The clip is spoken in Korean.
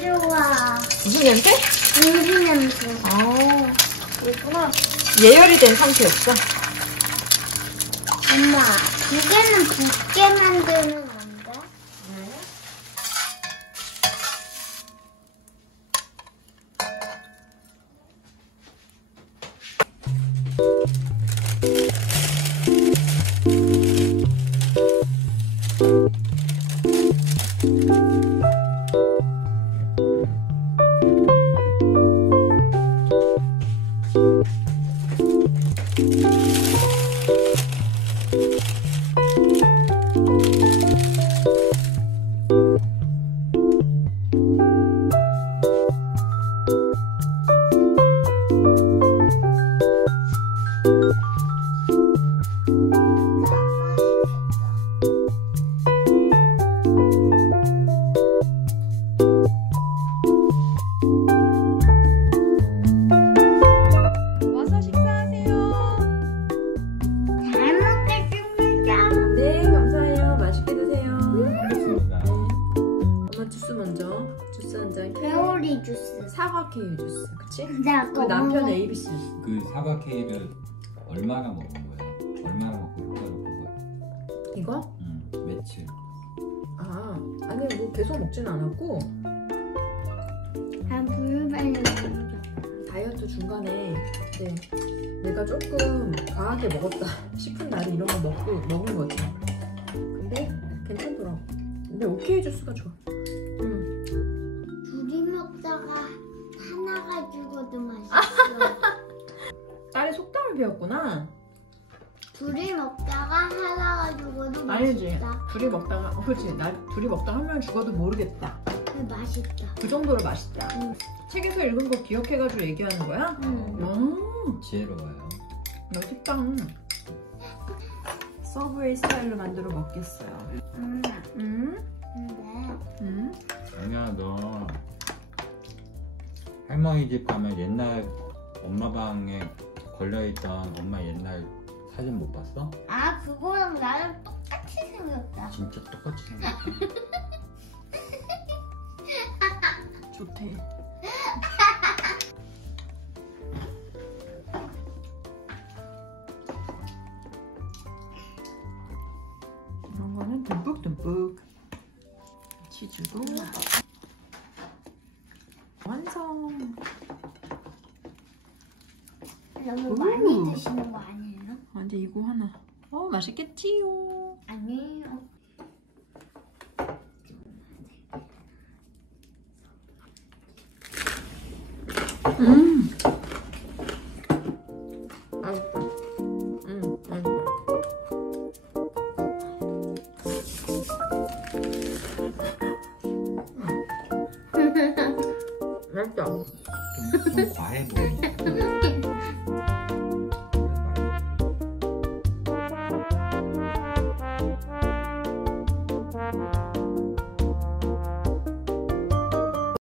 좋아. 무슨 냄새? 우유 냄새. 아, 그렇구나. 예열이 된 상태였어. 엄마, 두 개는 붓게 만드는 안 돼? 와서 식사하세요. 잘 먹겠습니다. 네, 감사해요. 맛있게 드세요. 알겠습니다. 엄마 주스 먼저. 주스 한 잔. 회오리 주스. 사과 케일 주스. 그치? 근데 아까 그 남편 ABC 주스. 그 사과 케이크를 얼마나 먹은 거야? 얼마나 먹고 효과를 본 거야? 이거? 며칠? 아, 아니 뭐 계속 먹진 않았고 한 불반을 먹자. 다이어트 중간에 네, 내가 조금 과하게 먹었다 싶은 날에 이런 거 먹은 거지. 근데 괜찮더라고. 근데 오케이 주스가 좋아. 둘이 먹다가 하나 가지고도 맛있어. 딸이 속담을 배웠구나. 둘이 먹다가 하나 가지고도 아니지. 맛있다. 둘이 먹다가 그렇지. 둘이 먹다가 한 명 죽어도 모르겠다. 근데 맛있다. 그 정도로 맛있다. 책에서 읽은 거 기억해가지고 얘기하는 거야? 지혜로워요. 맛있다. 서브웨이 스타일로 만들어 먹겠어요. 엄마, 음? 근데 아니야, 너 할머니 집 가면 옛날 엄마 방에 걸려있던 엄마 옛날 사진 못 봤어? 아, 그거랑 나랑 똑같이 생겼다. 진짜 똑같이 생겼어. 좋대. 이런 거는 듬뿍듬뿍. 치즈도 완성. 너무 오. 많이 드시는 거 아니에요? 아, 근데 이거 하나. 맛있겠지요. 아니에요. 맛있다. 맛있다. 좀 과해 보이네.